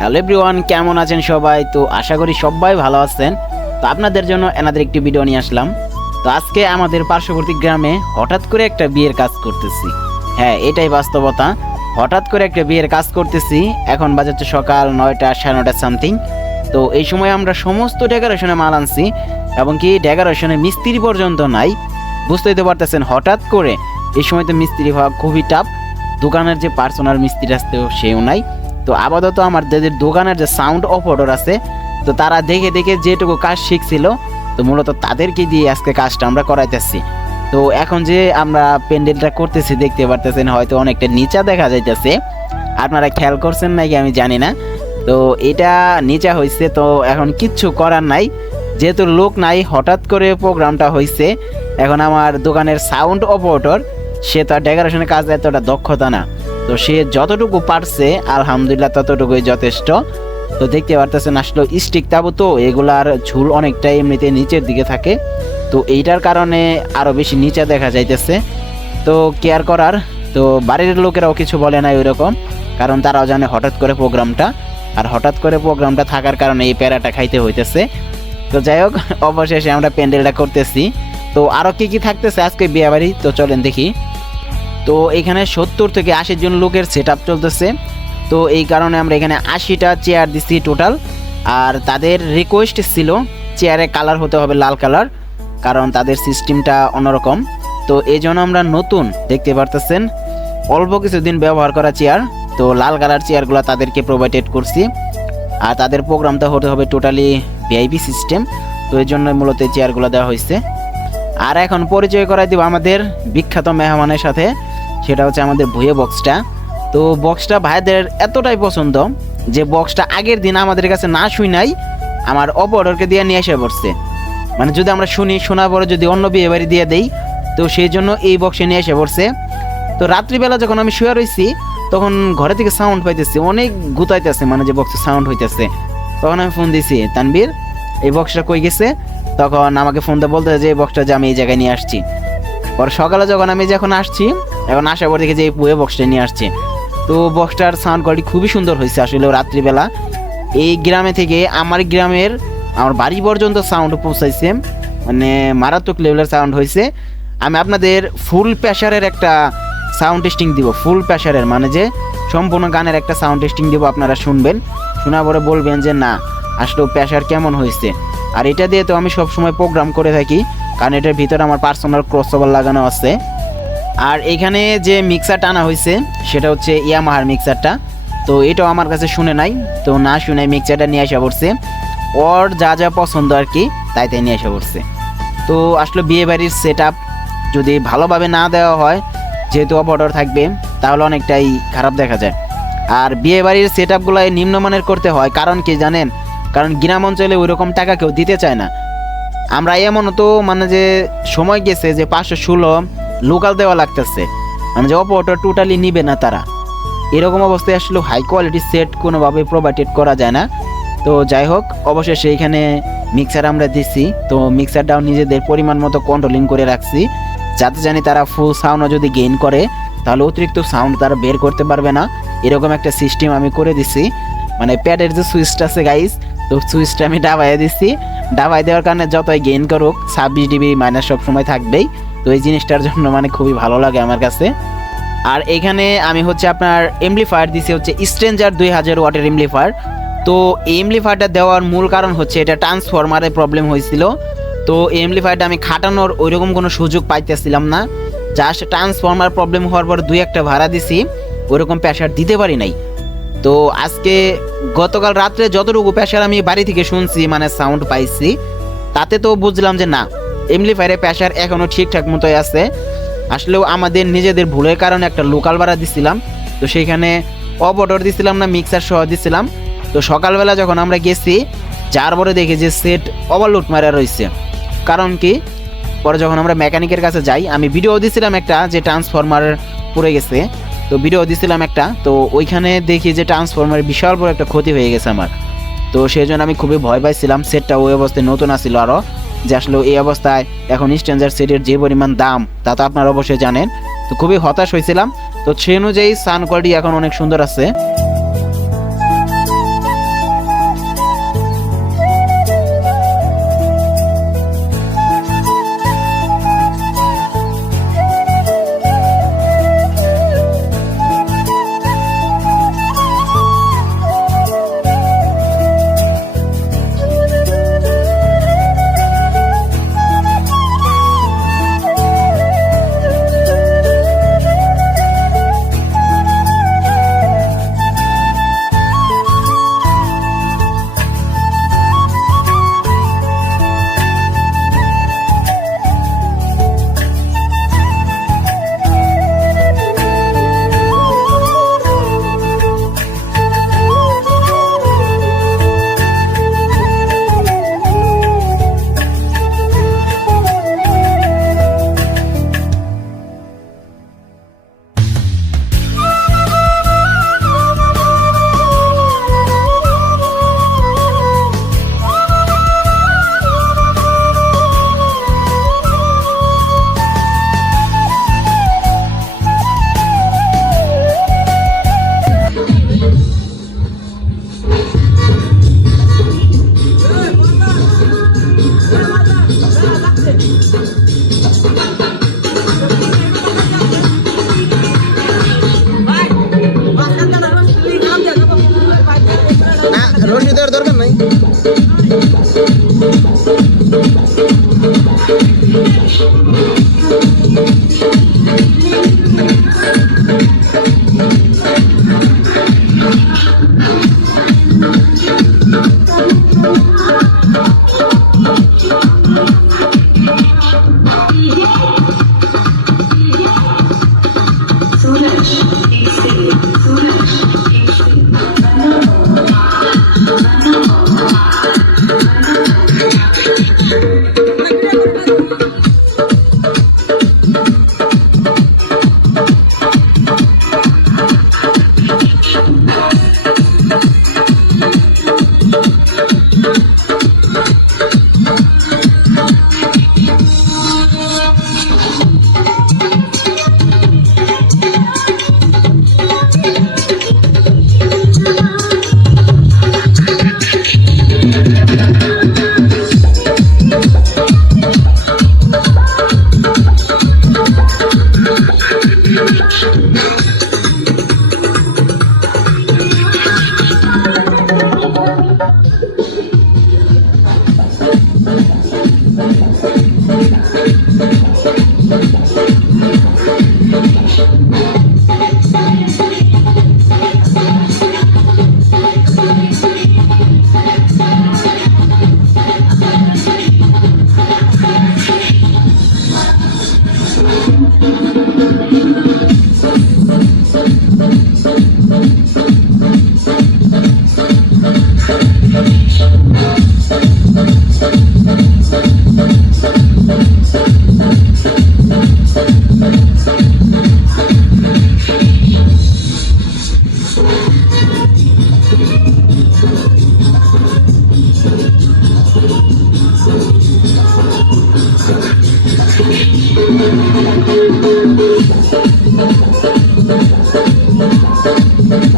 Hello everyone কেমন আছেন সবাই? তো আশা করি সবাই ভালো আছেন। তো আপনাদের জন্য এনাদের একটি ভিডিও নিয়ে আসলাম। তো আজকে আমাদের পার্শ্ববর্তী গ্রামে হঠাৎ করে একটা বিয়ের কাজ করতেছি। হ্যাঁ এটাই বাস্তবতা। হঠাৎ করে একটা বিয়ের কাজ করতেছি। এখন বাজাচ্ছে সকাল নয়টা, সাড়ে নয়টা সামথিং তো এই সময় আমরা সমস্ত ডেকোরেশনে মাল আনছি এবং কি ডেকোরেশনে মিস্ত্রি পর্যন্ত নাই। বুঝতেই তো পারতেছেন, হঠাৎ করে এই সময় তো মিস্ত্রি হওয়া খুবই টাফ দোকানের যে পার্সোনাল মিস্ত্রি আসতেও সেও নাই। তো আপাতত আমার যাদের দোকানের যে সাউন্ড অপারেটর আছে, তো তারা দেখে দেখে যেটুকু কাজ শিখছিল, তো মূলত তাদেরকে দিয়ে আজকে কাজটা আমরা করাইতেছি। তো এখন যে আমরা প্যান্ডেলটা করতেছি, দেখতে পারতেছেন হয়তো অনেকটা নিচা দেখা যাইতেছে। আপনারা খেয়াল করছেন নাকি আমি জানি না। তো এটা নিচা হয়েছে তো এখন কিচ্ছু করার নাই। যেহেতু লোক নাই, হঠাৎ করে প্রোগ্রামটা হয়েছে এখন আমার দোকানের সাউন্ড অপারেটর সে তো ডেকোরেশনের কাজ এতটা দক্ষতা না। তো সে যতটুকু পারছে, আলহামদুলিল্লাহ ততটুকুই যথেষ্ট। তো দেখতে পারতেছেন, আসলে স্টিক তাবু তো, এগুলার ঝুল অনেকটা এমনিতে নিচের দিকে থাকে। তো এইটার কারণে আরও বেশি নিচে দেখা যাইতেছে। তো কেয়ার করার, তো বাড়ির লোকেরাও কিছু বলে না ওইরকম, কারণ তারাও জানে হঠাৎ করে প্রোগ্রামটা। আর হঠাৎ করে প্রোগ্রামটা থাকার কারণে এই প্যারাটা খাইতে হইতেছে। তো যাই হোক, অবশেষে আমরা প্যান্ডেলটা করতেছি। তো আরও কী কি থাকতেছে আজকে বিয়ে বাড়ি? তো চলেন দেখি। তো এখানে সত্তর থেকে আশি জন লোকের সেট আপ চলতেছে। তো এই কারণে আমরা এখানে আশিটা চেয়ার দিচ্ছি টোটাল আর তাদের রিকোয়েস্ট ছিল চেয়ারে কালার হতে হবে লাল কালার কারণ তাদের সিস্টেমটা অন্যরকম। তো এই জন্য আমরা নতুন, দেখতে পারতেছেন, অল্প কিছুদিন ব্যবহার করা চেয়ার তো লাল কালার চেয়ারগুলো তাদেরকে প্রোভাইডেড করছি। আর তাদের প্রোগ্রামটা হতে হবে টোটালি ভিআইপি সিস্টেম তো এই জন্য মূলত চেয়ারগুলো দেওয়া হয়েছে। আর এখন পরিচয় করাই দিব আমাদের বিখ্যাত মেহমানের সাথে, সেটা হচ্ছে আমাদের ভুয়ে বক্সটা। তো বক্সটা ভাইদের এতটাই পছন্দ যে বক্সটা আগের দিন আমাদের কাছে না শুই নাই, আমার অপরকে দিয়ে নিয়ে এসে পড়ছে মানে যদি আমরা শুনি, শোনার পরে যদি অন্য বিয়ে বাড়ি দিয়ে দেই, তো সেই জন্য এই বক্সে নিয়ে এসে পড়ছে তো রাত্রিবেলা যখন আমি শুয়ে রয়েছি তখন ঘরে থেকে সাউন্ড পাইতেছি, অনেক গুতাইতেছে মানে যে বক্সে সাউন্ড হইতেছে। তখন আমি ফোন দিছি তানবীর এই বক্সটা কই গেছে? তখন আমাকে ফোন দিয়ে বলতে যে, এই বক্সটা যে আমি এই জায়গায় নিয়ে আসছি। পরে সকালে যখন আমি যখন আসছি, এখন আসার পর দেখি যে এই পুয়ে বক্সটা নিয়ে আসছে। তো বক্সটার সাউন্ড কোয়ালিটি খুবই সুন্দর হয়েছে আসলে রাত্রিবেলা। এই গ্রামে থেকে আমার গ্রামের আমার বাড়ি পর্যন্ত সাউন্ড পৌঁছাইছে। মানে মারাত্মক লেভেলের সাউন্ড হয়েছে। আমি আপনাদের ফুল প্রেশারের একটা সাউন্ড টেস্টিং দিব ফুল প্রেশারের মানে যে সম্পূর্ণ গানের একটা সাউন্ড টেস্টিং দিব, আপনারা শুনবেন। শোনার পরে বলবেন যে, না আসলে প্রেশার কেমন হয়েছে? আর এটা দিয়ে তো আমি সব সময় প্রোগ্রাম করে থাকি, কারণ এটার ভিতরে আমার পার্সোনাল ক্রস লাগানো আছে। আর এখানে যে মিক্সার টানা হয়েছে সেটা হচ্ছে ইয়ামাহার মিক্সারটা তো এটাও আমার কাছে শুনে নাই, তো না শুনে মিক্সারটা নিয়ে আসা পড়ছে। ওর যা যা পছন্দ আর কি, তাই তাই নিয়ে আসা পড়ছে। তো আসলে বিয়ে বাড়ির সেট যদি ভালোভাবে না দেওয়া হয়, যেহেতু অপর্ডার থাকবে, তাহলে অনেকটাই খারাপ দেখা যায়। আর বিয়ে বাড়ির সেট আপগুলো নিম্নমানের করতে হয়, কারণ কি জানেন? কারণ গ্রাম অঞ্চলে ওই রকম টাকা কেউ দিতে চায় না। আমরা এমন তো মানে যে সময় গেছে যে পাঁচশো ষোলো লোকাল দেওয়া লাগতেছে। মানে যে অপরটা টোটালি নিবে না তারা। এরকম অবস্থায় আসলে হাই কোয়ালিটি সেট কোনোভাবে প্রোভাইডেড করা যায় না। তো যাই হোক, অবশেষে এইখানে মিক্সার আমরা দিচ্ছি তো মিক্সারটাও নিজেদের পরিমাণ মতো কন্ট্রোলিং করে রাখছি। যাতে জানি তারা ফুল সাউন্ডও যদি গেইন করে, তাহলে অতিরিক্ত সাউন্ড তারা বের করতে পারবে না। এরকম একটা সিস্টেম আমি করে দিছি। মানে প্যাডের যে সুইচটা আছে গাইস তো সুইচটা আমি ডাবাইয়ে দিচ্ছি ডাবাই দেওয়ার কারণে যতই গেইন করুক, ছাব্বিশ ডিবি মাইনাস সব সময় থাকবেই। তো এই জিনিসটার জন্য মানে খুবই ভালো লাগে আমার কাছে। আর এখানে আমি হচ্ছে আপনার এমপ্লিফায়ার দিছি হচ্ছে স্ট্রেঞ্জার দুই হাজার ওয়াটের এমপ্লিফায়ার তো এই দেওয়ার মূল কারণ হচ্ছে এটা ট্রান্সফরমারে প্রবলেম হয়েছিল। তো এই আমি খাটানোর ওইরকম কোনো সুযোগ পাইতেছিলাম না। জাস্ট ট্রান্সফরমার প্রবলেম হওয়ার পর দুই একটা ভাড়া দিছি। ওইরকম প্রেশার দিতে পারি নাই। তো আজকে গতকাল রাত্রে যতটুকু প্রেশার আমি বাড়ি থেকে শুনছি মানে সাউন্ড পাইছি, তাতে তো বুঝলাম যে না এমপ্লিফায়ারের প্রেশার এখনও ঠিকঠাক মতোই আছে। আসলেও আমাদের নিজেদের ভুলের কারণে একটা লোকাল ভাড়া দিছিলাম, তো সেইখানে অফ অর্ডার দিছিলাম না মিক্সার সহ দিছিলাম। তো সকালবেলা যখন আমরা গেছি, যার পরে দেখি যে সেট ওভারলোড মারা রয়েছে কারণ কি? পরে যখন আমরা মেকানিকের কাছে যাই, আমি ভিডিও দিছিলাম একটা যে ট্রান্সফরমার পড়ে গেছে। তো ভিডিও দিছিলাম একটা, তো ওইখানে দেখি যে ট্রান্সফরমার বিশাল বড় একটা ক্ষতি হয়ে গেছে আমার। তো সেই জন্য আমি খুবই ভয় পাইছিলাম সেটটা ওই অবস্থায় নতুন আসছিল আরও যে আসলে এই অবস্থায় এখন স্ট্যান্ডার সেটের যে পরিমাণ দাম, তা তো আপনারা অবশ্যই জানেন। তো খুবই হতাশ হয়েছিলাম তো সে অনুযায়ী সান কোয়ালিটি এখন অনেক সুন্দর আছে। মধুরম করে